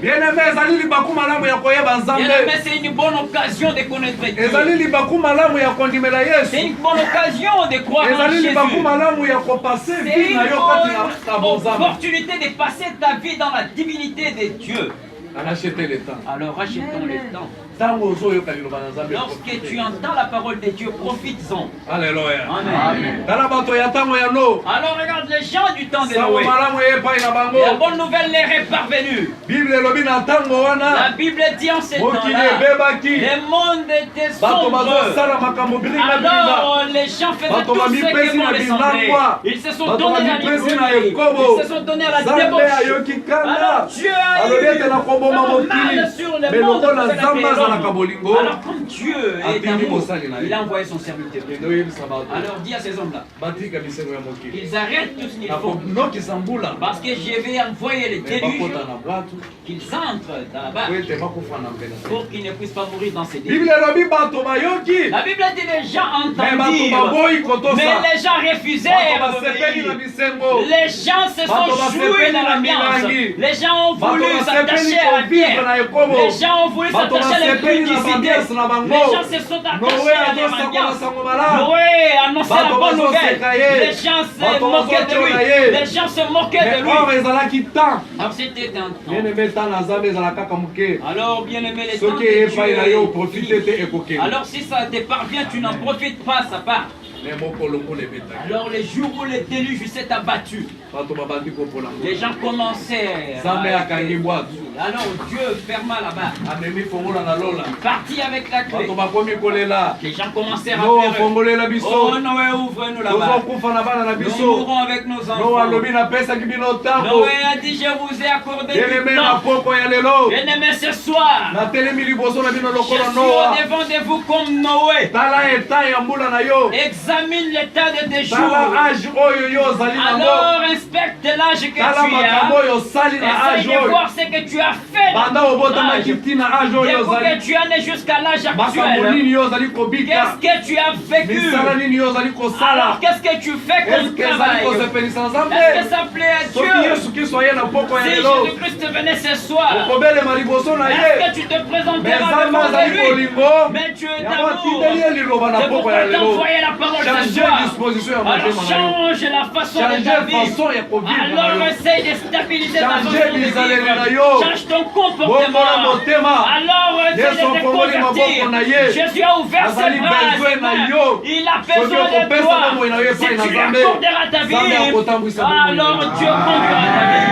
Bien-aimé, ezali libaku malamu ya koyeba Bien-aimé, Nzambe. c'est une bonne occasion de connaître Dieu. Ezali libaku malamu ya kondimela C'est Yesu. une bonne occasion de croire en Ezali Jésus. libaku malamu ya kopase C'est vie une na yo kati na bonne bozama. opportunité de passer ta vie dans la divinité de Dieu. En acheter le temps. Alors achetons le temps. Tango ozoyoka liloba na Nzambe. Lorsque tu entends la parole de Dieu, profites-en. Alléluia. Amen. Tala bato ya tango ya no. Alors regarde les gens du temps de Sango Noé. malamu epai na La bango. bonne nouvelle leur est parvenue. Bible elobi na tango La wana. Bible dit en ces Mokili temps-là, ebebaki. le monde était Bato sombre. bazosala makambo bilinga bilinga. Alors les gens faisaient Bato tout ce bamipesi que bon na les semblait. bilangwa. Ils se sont Bato donnés à bamipesi na l'hypocrisie. ekobo. Ils se sont donnés à la Nzambe débauche. ayoki kanda. Alors Dieu a alobi ete eu nakoboma un mokili. mal sur le Mais monde lokola pour faire Nzambe appeler azalaka l'homme. bolingo. Alors comme Dieu est Atimi amour, mosali na ye. il a envoyé son serviteur. Ndoyebisa bato. Alors dis à ces hommes-là Batika bisengo ya mokili. qu'ils arrêtent tout ce qu'ils font. nakonokisa mbula. Parce que je vais envoyer les Mais déluges, bakota na bwatu. qu'ils entrent là-bas Po ete bakufa na mpela te. pour qu'ils ne puissent pas mourir dans ces déluges. Bible elobi bato bayoki. La Bible dit les gens Mais bato entendirent, baboyi kotosa. mais les gens Bato refusèrent basepeli na d'obéir. bisengo. Les gens se Bato sont joués basepeli dans na l'ambiance. milangi. Les gens ont voulu Bato basepeli s'attacher à la kovivre na pierre. ekobo. Les gens ont voulu Bato s'attacher à la basepeli na pudicité. bambiance na bango. Les gens se sont attachés Noé à azosakola l'ambiance. sango malamu. Noé annonçait la Bato bonne nouvelle. bazoseka ye. Les gens se Bato moquaient de lui. bazotiola ye. Les gens se moquaient de Mais lui. or ezalaki temps. Alors c'était un temps. Bien-aimé temps na Nzambe ezalaka kaka moke. Alors bien aimé les temps Soki de epai na yo Dieu. profite te ekokende. Alors si ça te parvient, tu n'en profites pas, ça part. Mais mokolo ngo lebetaki. Alors les jours où le déluge s'est abattu, Bato babandi kopola ngo. les gens commençaient Nzambe akangi bwatu. Alors Dieu ferma là-bas, Amemi fongola na lola. partit avec la clé. Bato bakomi kolela. Les gens commencèrent à Noa pleurer. fongolela biso. Oh Noé, ouvre-nous là-bas. Tozokufa na bana na Nous biso. mourrons avec nos Noa enfants. alobi napesaki bino ntango. Noé a dit, je vous ai accordé Bien-aimé du na temps. poko ya lelo. Bien-aimé, ce soir, Natelemi liboso na bino je lokola suis Noa. au-devant de vous comme Noé. Tala eta ya mbula na yo. Examine l'état de tes jours. Tala age oyo yo ozali nango. Alors inspecte l'âge que Tala tu makambo as. oyo osali na age Essaye de oyo. voir ce que tu as fait dans Banda ton obotamaki âge. ntina age oyo Depuis ozali. que tu en es jusqu'à l'âge Makambo actuel, nini yo ozali kobika. qu'est-ce que tu as vécu? Misala nini yo ozali Alors kosala. qu'est-ce que tu fais comme Eske ezali travail? kosepelisa Nzambe. Est-ce que ça plaît à Soki Dieu? Yesu Kristo aye na poko ya Si lelo. Jésus-Christ venait ce soir, Okobelema liboso na est-ce ye. que tu te Mais présenteras Nzambe devant azali lui? bolingo. Mais Dieu est Yango d'amour. atindeli ye liloba na C'est poko pourquoi ya il t'a lelo. envoyé la parole ce Changer soir. disposition ya Alors motema na yo. change la façon de ta Changer vie. façon ya kovivre na Alors yo. essaye de stabiliser ta Changer façon de bizaleli na vivre. yo. Change ton Bongola comportement. motema. Alors essaye Yesu de te afongoli maboko na ye. convertir. Jésus a ouvert ses Azali bras. besoin na ses yo. mains. Il a Soki besoin de okopesa toi. bomoi na yo Si epai na tu lui Nzambe. accorderas ta vie, Nzambe akotambwisa bomoi na yo. alors Dieu accordera ta vie.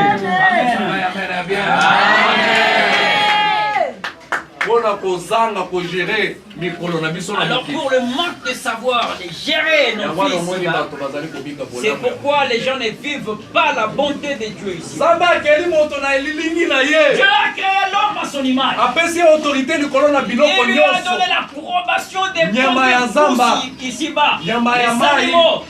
Amen, amen, bien. Mpona kozanga kogere mikolo na biso na Alors mokili. pour le manque de savoir, de gérer nos Yango omoni fils, bato bazali kobika c'est bolamu. pourquoi les gens ne vivent pas la bonté de Dieu ici. Nzambe akeli moto na elilingi na ye. Dieu a créé l'homme à son image. Apesi ye autorité likolo na biloko Il lui a nyonso. donné l'approbation des Nyama ya zamba. ici-bas. Nyama Les ya mai. animaux,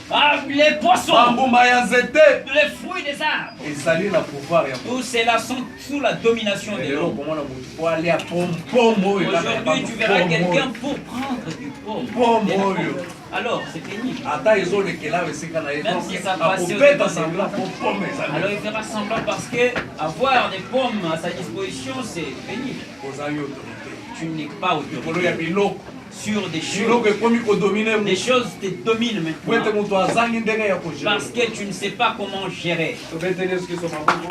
les poissons, Bambuma ya nzete les fruits des arbres. ezali na pouvoir ya Tous ceux-là sont sous la domination de lelo l'homme. komona motu po alia pompomo oyo kaka ya Aujourd'hui, tu verras pomme quelqu'un oyo. pour prendre du pomme. Pomme De la oyo. pomme. Alors, c'est pénible. ata ezolekela awa esika na ye Même donc si ça passe akobeta au sangla po pomme Alors, ezali il fera semblant parce que avoir des pommes à sa disposition, c'est pénible. ozali autorité Tu n'es pas likolo ya autorité biloko sur des biloko choses. ekomi kodomine Des choses te dominent po ete maintenant. moto azangi ndenge ya kogere Parce que tu ne sais pas comment gérer. tobeteli yesu kristo maboko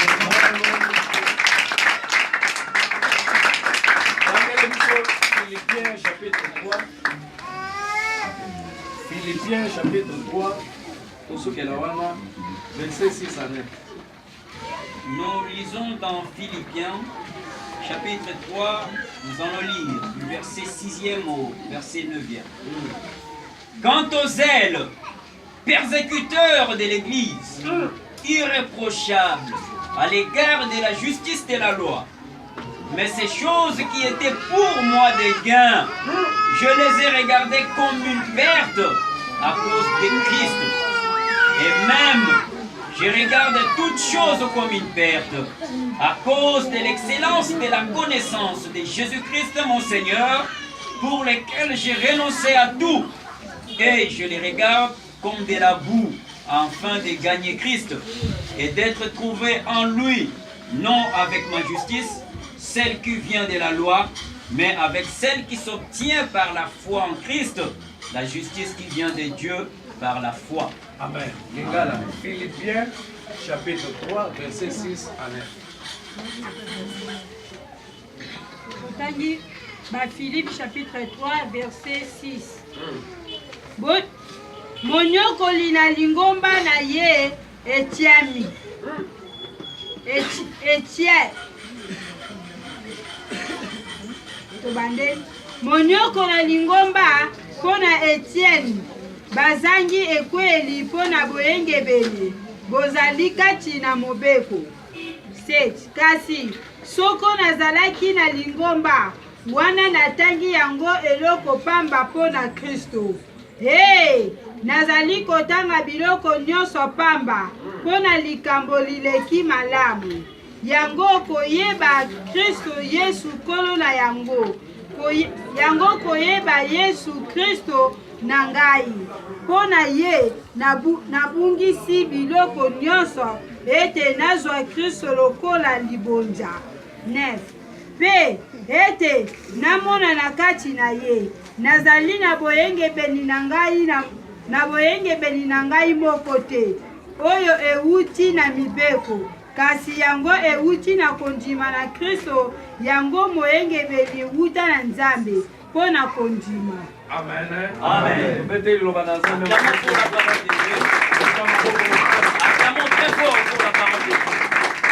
Philippiens chapitre 3. Philippiens chapitre 3. Verset 6 à 9. Nous lisons dans Philippiens, chapitre 3, nous allons lire du verset 6e au verset 9e. Quant aux zèles, persécuteurs de l'Église, irréprochables à l'égard de la justice de la loi, mais ces choses qui étaient pour moi des gains, je les ai regardées comme une perte à cause de Christ. Et même, je regarde toutes choses comme une perte, à cause de l'excellence de la connaissance de Jésus-Christ mon Seigneur, pour lequel j'ai renoncé à tout, et je les regarde comme de la boue, afin de gagner Christ, et d'être trouvé en lui, non avec ma justice, celle qui vient de la loi, mais avec celle qui s'obtient par la foi en Christ, la justice qui vient de Dieu par la foi. Amen. Lingala, Philippiens chapitre 3, verset 6 à 9. Tangi, Philippe chapitre 3, verset 6. Monyokoli na lingomba na ye etiami. Etie. Tobande. Monyoko na lingomba kona Etienne. Bazangi ekweli pona boyengebeli. Bozali kati na mobeko. 7. Kasi soko nazalaki na lingomba wana natangi yango eloko pamba pona Kristo. Hey! Nazali kotanga biloko nyonso pamba pona likambo lileki malamu. Yango koyeba Kristo Yesu kolo na yango. Yango koyeba Yesu Kristo na ngai. Pona ye nabungisi biloko nyonso ete nazwa Kristo lokola libonja. 9. Pe ete namona na kati na ye. Nazali na boyengebeli na ngai na boyengebeli na ngai moko te. Oyo euti na mibeko. Kasi yango euti na kondima na Kristo, yango moyengebeli euta na Nzambe pona kondima. Amen. Amen. Mettez le loba dans un même. Acclamons pour la parole de Dieu. Acclamons très fort pour la parole de Dieu.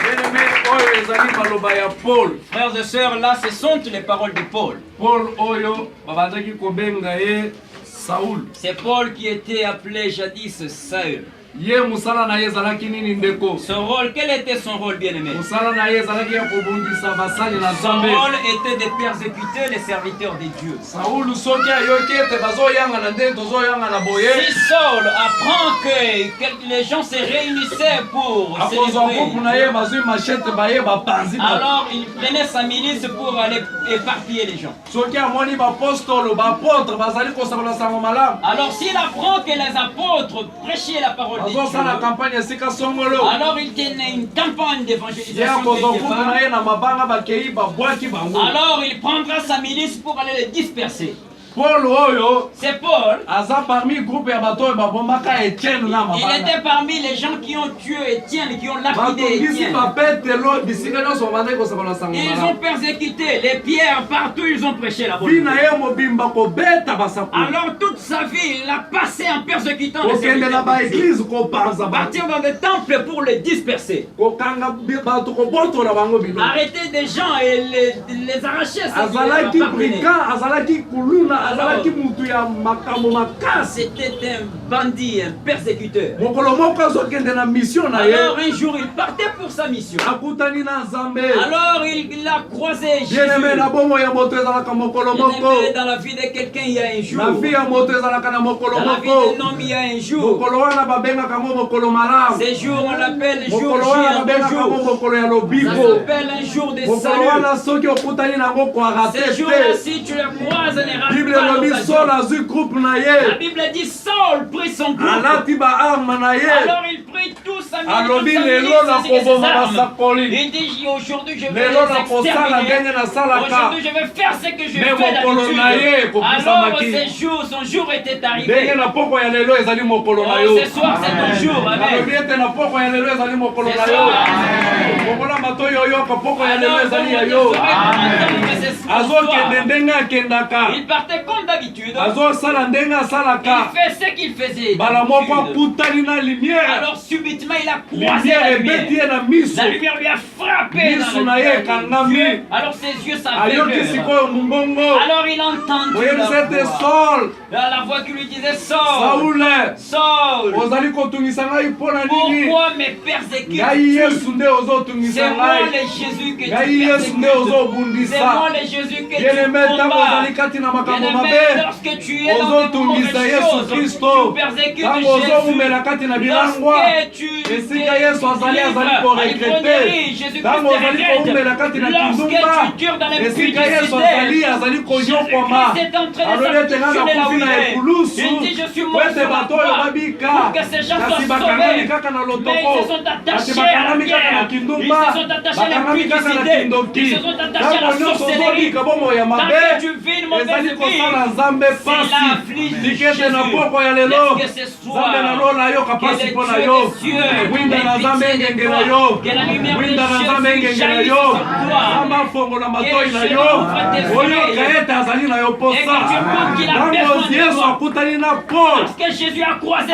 Bien-aimé, oyo ezali maloba ya Paul. Frères et sœurs, là, ce sont les paroles de Paul. Paul oyo babandaki kobenga ye Saul. C'est Paul qui était appelé jadis Saül. Ye musala na ye ezalaki nini ndeko? Son rôle, quel était son rôle, bien-aimé? Musala na ye ezalaki ya kobundisa basali na Son Nzambe. rôle était de persécuter les serviteurs de Dieu. Saul soki ayoki ete bazoyanga na nde tozoyanga na boye. Si Saul apprend que les gens se réunissaient pour akozwa célébrer, mpuku na ye bazwi machete baye bapanzi. alors il prenait sa milice pour aller éparpiller les gens. Soki amoni bapostolo baapôtre bazali kosakola sango malamu. Alors s'il apprend que les apôtres prêchaient la parole de Dieu, azosala campagne esika songolo. alors il tenait une campagne Ye d'évangélisation akozwa quelque mpuku na part. ye na mabanga bakei babwaki bango. Alors il prendra sa milice pour aller les disperser. Paul oyo C'est Paul. aza parmi groupe ya bato oyo babombaka Etienne na Il mabanga. était parmi les gens qui ont tué Étienne, qui ont lapidé batongisi Étienne. bapetelo bisika nyonso babandaki kosakola sango Ils ont malamu. persécuté les pierres partout, ils ont prêché la bonne Vi na nouvelle. ye mobimba kobeta basakoli. Alors toute sa vie, il a passé en persécutant les kokende na serviteurs de Dieu. baeglise kopanza bato. Partir dans des temples pour les disperser. kokanga bato kobotola bango biloko. Arrêter des gens et les arracher. ceux qui leur azalaki appartenaient. brigand azalaki kuluna azalaki mutu ya makambo makasi. C'était un bandit, un persécuteur. mokolo moko azokende na mission na ye Alors un jour, il partait pour sa mission. akutani na nzambe. Alors il a croisé Jésus. bien-aimé na bomoi ya moto ezalaka mokolo moko. Bien-aimé, dans la vie de quelqu'un, il y a un jour. na vie ya moto ezalaka na mokolo Dans la vie moko. d'un homme, il y a un jour. mokolo wana babengaka yango mokolo malamu. Ces jours, on l'appelle jour mokolo J, wana un bon babengaka yango jour. mokolo ya Ça lobiko. s'appelle un jour de mokolo salut. wana soki okutani nango koarate Ces jours-là, te. si tu le croises, ne rate bible pas elobi l'occasion. Saul azwi groupe na La ye Bible dit Saul prit son groupe. alati baarme na ye. Alors il prit tout sa alobi milice, lelo na ainsi que ses koboma armes. basakoli. Il dit aujourd'hui je vais lelo na les kosala ndenge exterminer. nasalaka. Aujourd'hui je vais faire ce que je Mais fais mokolo na ye d'habitude. Alors ekokisamaki. son jour était ndenge arrivé. na poko ya lelo ezali mokolo na Oh, yo. ce soir c'est ton jour. Amen. alobi ete na poko ya lelo ezali mokolo Ce na soir. yo. mokola bato yo yoka poko ya lelo Alors, ezali ya comme yo vous aurez entendu que c'est ce azokende soir, ndenge akendaka il partait comme d'habitude. azosala ndenge asalaka Il fait ce qu'il faisait bala moko d'habitude. akutani na lumière Alors subitement il a croisé lumière la ebeti lumière. ye na miso La lumière lui a frappé miso dans na ye les ekangami yeux. Alors ses yeux ayoki s'aveuglent. sikoyo mongongo Alors il entend oyebisa ete la Saul voix qui lui disait Saul, Saul Saul, ozali kotungisa ngai mpo na nini pourquoi me persécutes? ngai yesu nde C'est ozotungisa moi ngai le Jésus que ngai tu yesu nde persécutes. C'est ozobundisa moi le Jésus que tu bien-aimé ntango combats. ozali kati na makambo Bien-aimé, mabe lorsque tu es dans de ozotungisa mauvaises yesu choses, kristo tu persécutes ntango ozowumela kati na bilangwa lorsque tu esika yesu azali koregrete ntango ozali kowumela kati na kindumba esika yesu azali koyokwama alobi ete nga nakufi na ekulusu po ete bato oyo babika kasi bakangami kaka na lotoko kasi bakangami kaka na kindumba bakangami kaka na kindoki ntango nyonso ozobika bomoi ya mabe ezali kosala nzambe pasi tikete na poko ya lelo nzambe nalola ayoka pasi mpo na yo winda na nzambe engenge na yo winda na nzambe engenge na yo nzambe afongola matoi na yo oyoka ete azali na yo posa ntango yesu akutani na paul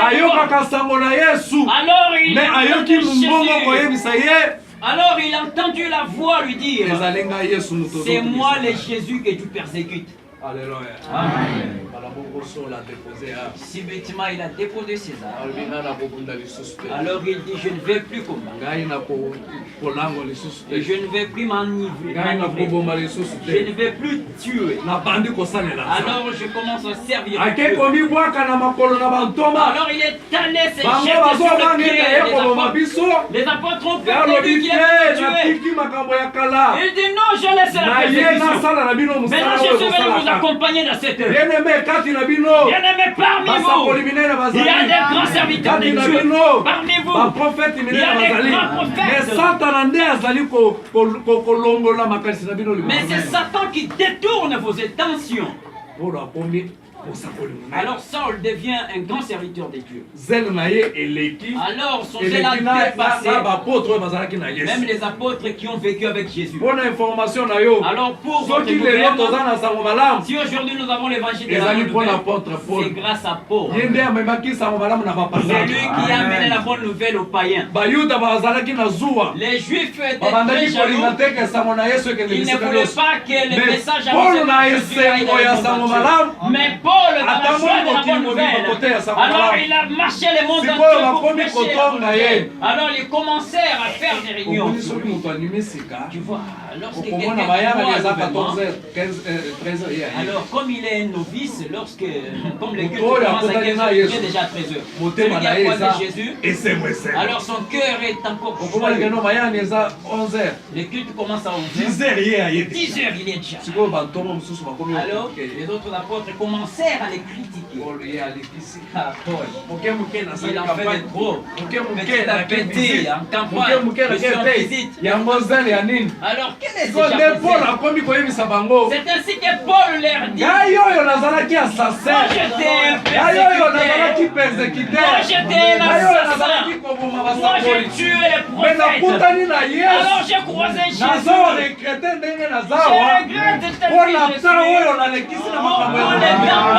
ayokaka sango na yesu me ayoki mbongo koyebisa ye. Alors il a entendu la voix lui dire, ezali ngai yesu c'est moi le Jésus que tu persécutes. Alléluia. Amen. Si bêtement il a déposé ses armes. Alors il dit, je ne vais plus combattre. Et je ne vais plus m'enivrer. Je ne vais plus tuer. Alors je commence à servir. Alors il est allé se jeter sur le pied des apôtres. Les apôtres ont peur de lui qu'il allait tuer. Il dit non, je laisse la persécution. Maintenant je suis venu vous accompagner dans cette œuvre. Bien-aimés parmi vous, il y a des grands serviteurs de Dieu. Parmi vous, il y a des grands prophètes. Mais c'est Satan qui détourne vos intentions. Alors Saul devient un grand serviteur de Dieu. Alors son zèle a dépassé même les apôtres qui ont vécu avec Jésus. Alors pour votre gouvernement, si aujourd'hui nous avons l'évangile de la bonne nouvelle, c'est grâce à Paul. C'est lui qui a amené la bonne nouvelle aux païens. Les Juifs étaient très jaloux. Ils ne voulaient pas que le message annoncé. Mais Paul, dans la joie de la bonne nouvelle, alors il a marché le monde entier pour prêcher la bonne nouvelle. Alors ils commencèrent à faire des réunions. Tu vois, lorsque quelqu'un alors comme il est un novice, comme les cultes commencent à 15h, il est déjà à 13h. Celui qui a croisé Jésus, alors son cœur est encore joyeux. Le culte commence à 11h. 10h il est déjà. Alors les autres apôtres commencèrent à les critiquer. Il en fait de trop. Petit à petit, en campagne, je suis en visite. Alors quel est ce genre? C'est ainsi que Paul leur dit, moi j'étais persécuté, moi j'étais un assassin, moi j'ai tué les prophètes. Alors j'ai croisé Jésus. Je regrette tel que je suis.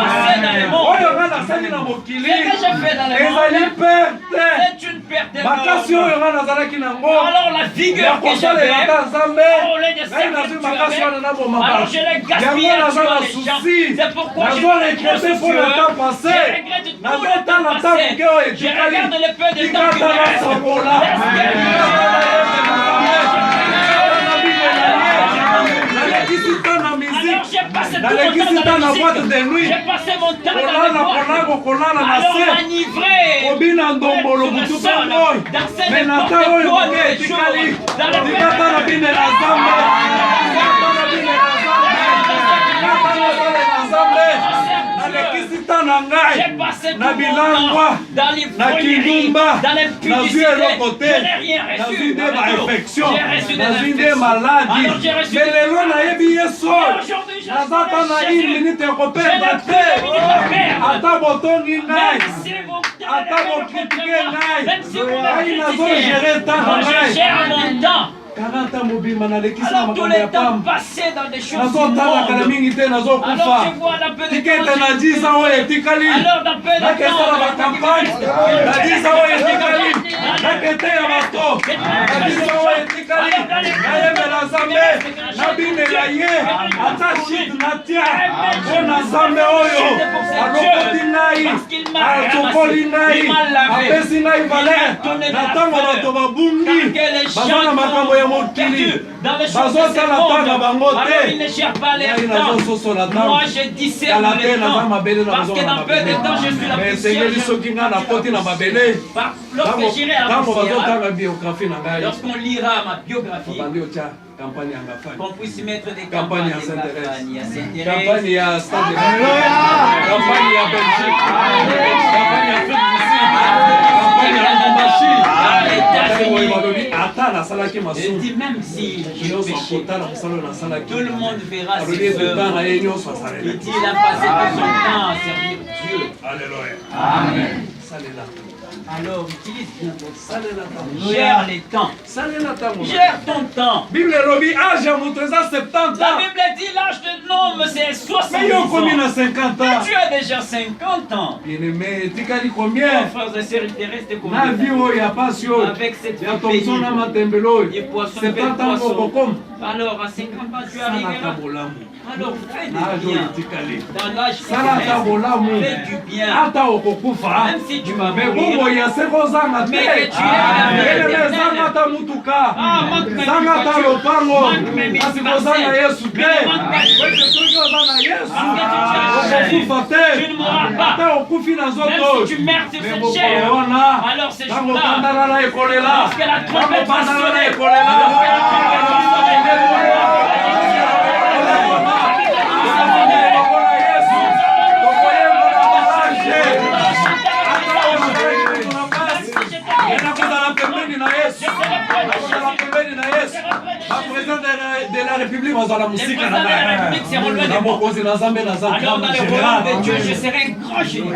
Passé dans le monde. Ce que j'ai fait dans le monde, c'est une perte de temps. Alors la vigueur que j'avais, au lieu de servir alors je l'ai gaspillé à tuer les gens. C'est pourquoi je regrette tout le passé. Je regarde le peu de temps qui me alors j'ai passé tout mon temps dans la musique. J'ai passé mon temps dans les boîtes. Alors enivré dans cette époque de poids de jours, dans le fait j'ai passé tout mon temps dans l'ivrognerie, dans l'impudicité. Je n'ai rien reçu. J'ai reçu des infections. Alors j'ai reçu des aujourd'hui je suis Jésus. Je n'ai plus de minute même si vous me critiquez, moi je gère mon temps. Alors tous les temps passés dans des choses du monde. Alors je vois dans peu de temps. Alors dans peu de il ne gère pas les temps. Moi je discerne les temps. Parce que dans peu de temps je suis la poussière. Lorsque j'irai à la poussière, lorsqu'on lira ma biographie, qu'on puisse mettre des campagnes à Saint-Thérèse, campagne à Stade de campagne à Belgique, campagne à Afrique du Sud, campagne à Lubumbashi. Je dis même si je péché, tout le monde verra ses œuvres. Il dit il a passé tout son temps à servir Dieu. Alléluia. Amen. Alors utilise bien ton temps. Gère les temps. Gère ton temps. La Bible dit l'âge de l'homme c'est 70 ans. Mais tu as déjà 50 ans. Bien-aimé, combien? Frères et sœurs, il te reste combien? Avec cette vie pénible. Et poisson, alors à 50 ans tu arriveras. Alors fais du bien. Dans l'âge fais du bien. Même si tu vas mourir, mais que tu es tu ne mourras pas. Même si tu meurs sur cette chair, alors ces jours-là, lorsque la trompette va sonner, de la République, alors dans le royaume de Dieu, je serai un grand génie.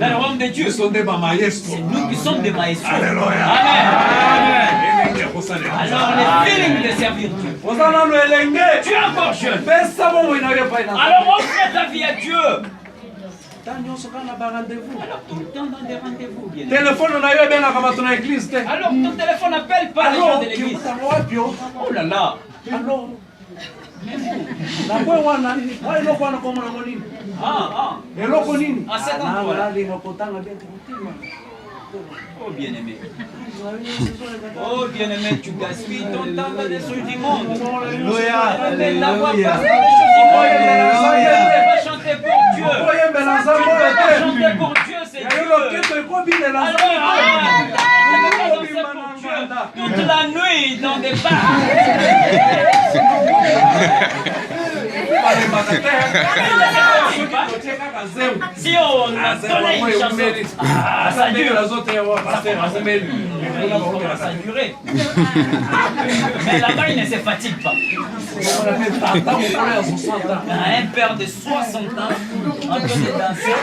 Dans le royaume de Dieu, c'est nous qui sommes des maestros. Alléluia. Alors les feelings de servir Dieu. Tu es encore jeune. Alors offre ta vie à Dieu. Alors tout le temps dans des rendez-vous. Alors ton téléphone n'appelle pas les gens de l'église. Oh là là. Alors à cet endroit. Oh bien-aimé. Oh bien-aimé, tu gaspilles ton temps dans des choses du monde. Alléluia. Chanter pour Dieu. Chanter pour Dieu, c'est Dieu. Toute la nuit dans des bars. Si on a donné une chanson, ça dure. Ça a duré. Mais là-bas, il ne se fatigue pas. Un père de 60 ans, en train de danser,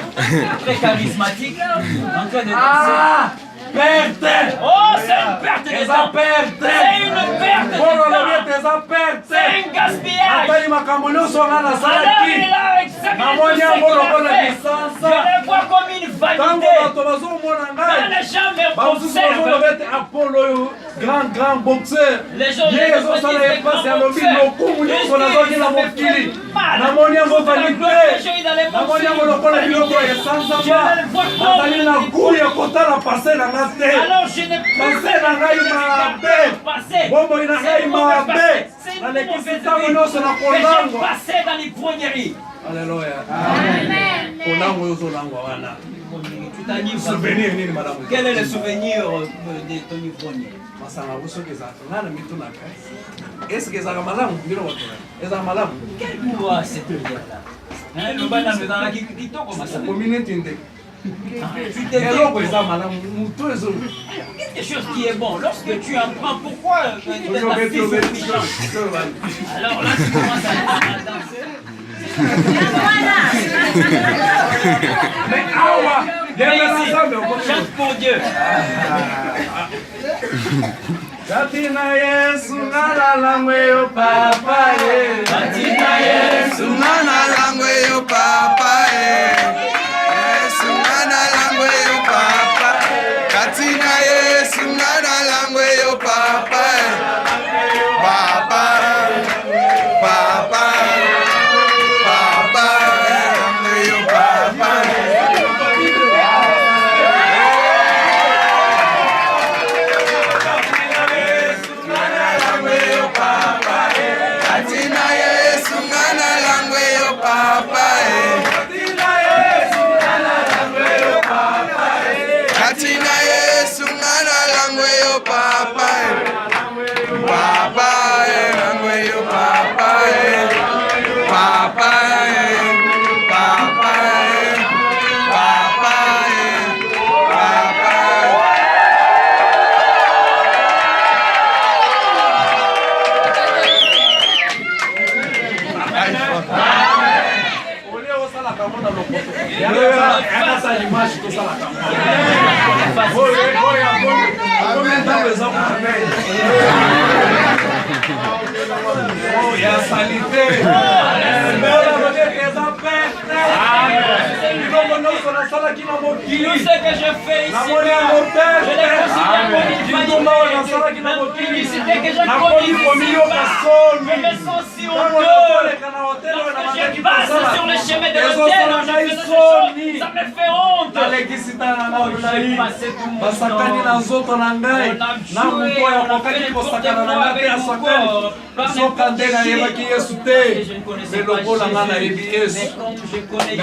très charismatique, en train de danser. Perte! Oh, c'est une perte de temps! C'est une perte de temps! C'est un gaspillage! Alors, il a exactement ce qu'il a fait! Je le vois comme une vanité! Dans les gens m'observent! Grand boxeur! Les gens me alors je ne peux pas passer. Passer dans l'ivrognerie. Alléluia. Quel est le souvenir de ton ivrognerie? Quel pouvoir cette prière-là? Quelque chose qui est bon. Lorsque tu en prends, pourquoi alors là, tu commences à danser. Mais awa, ici. Chante pour Dieu. Katina Yesu ngala langwe yo papa ye. Katina Yesu ngala langwe yo papa ye. Yesu ngala langwe yo papa. Katina Yesu ngala langwe yo papa ye. Papa, papa, papa, langwe yo papa ye. Katina Yesu ngana langwe yo papa Katina Yesu ngana langwe yo papa Katina Yesu ngana langwe yo papa Papa langwe yo papa Papa Papa Papa Tout ce que je fais ici, je les considère comme une vanité. Publicité que je produis ici, je me sens si honteux. Lorsque je passe sur le chemin de l'hôtel, je fais des choses, ça me fait honte. J'ai passé tout mon temps. On a joué, on a fait n'importe quoi avec mon corps. Par n'importe qui, je ne connaissais pas Jésus. Mais comme je connais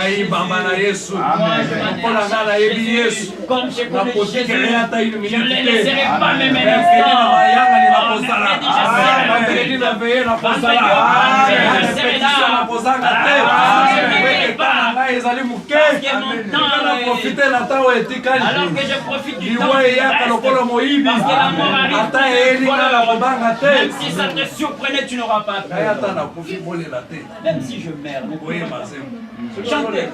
Jésus, comme je connais Jésus, je ne les laisserai pas même un instant. Parce que mon temps, alors que je profite du temps, parce que la mort arrive, même si ça te surprenait, tu n'auras pas peur. Même si je meurs, ne pouvez pas. Chantez.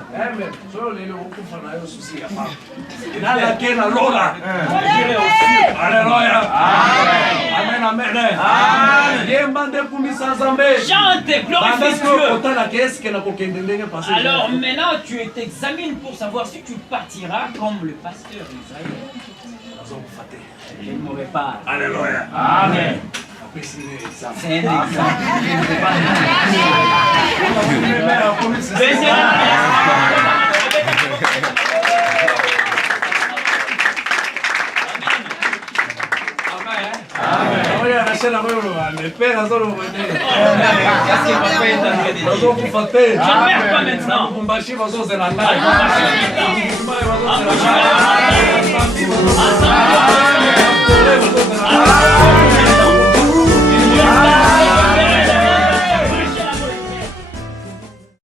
Chantez, glorifie Dieu. Alors maintenant, tu t'examines pour savoir si tu partiras comme le pasteur Isaïe. Je ne mourrai pas. Alléluia. Amen. C'est un exemple. Le Père a Je ne meurs pas maintenant.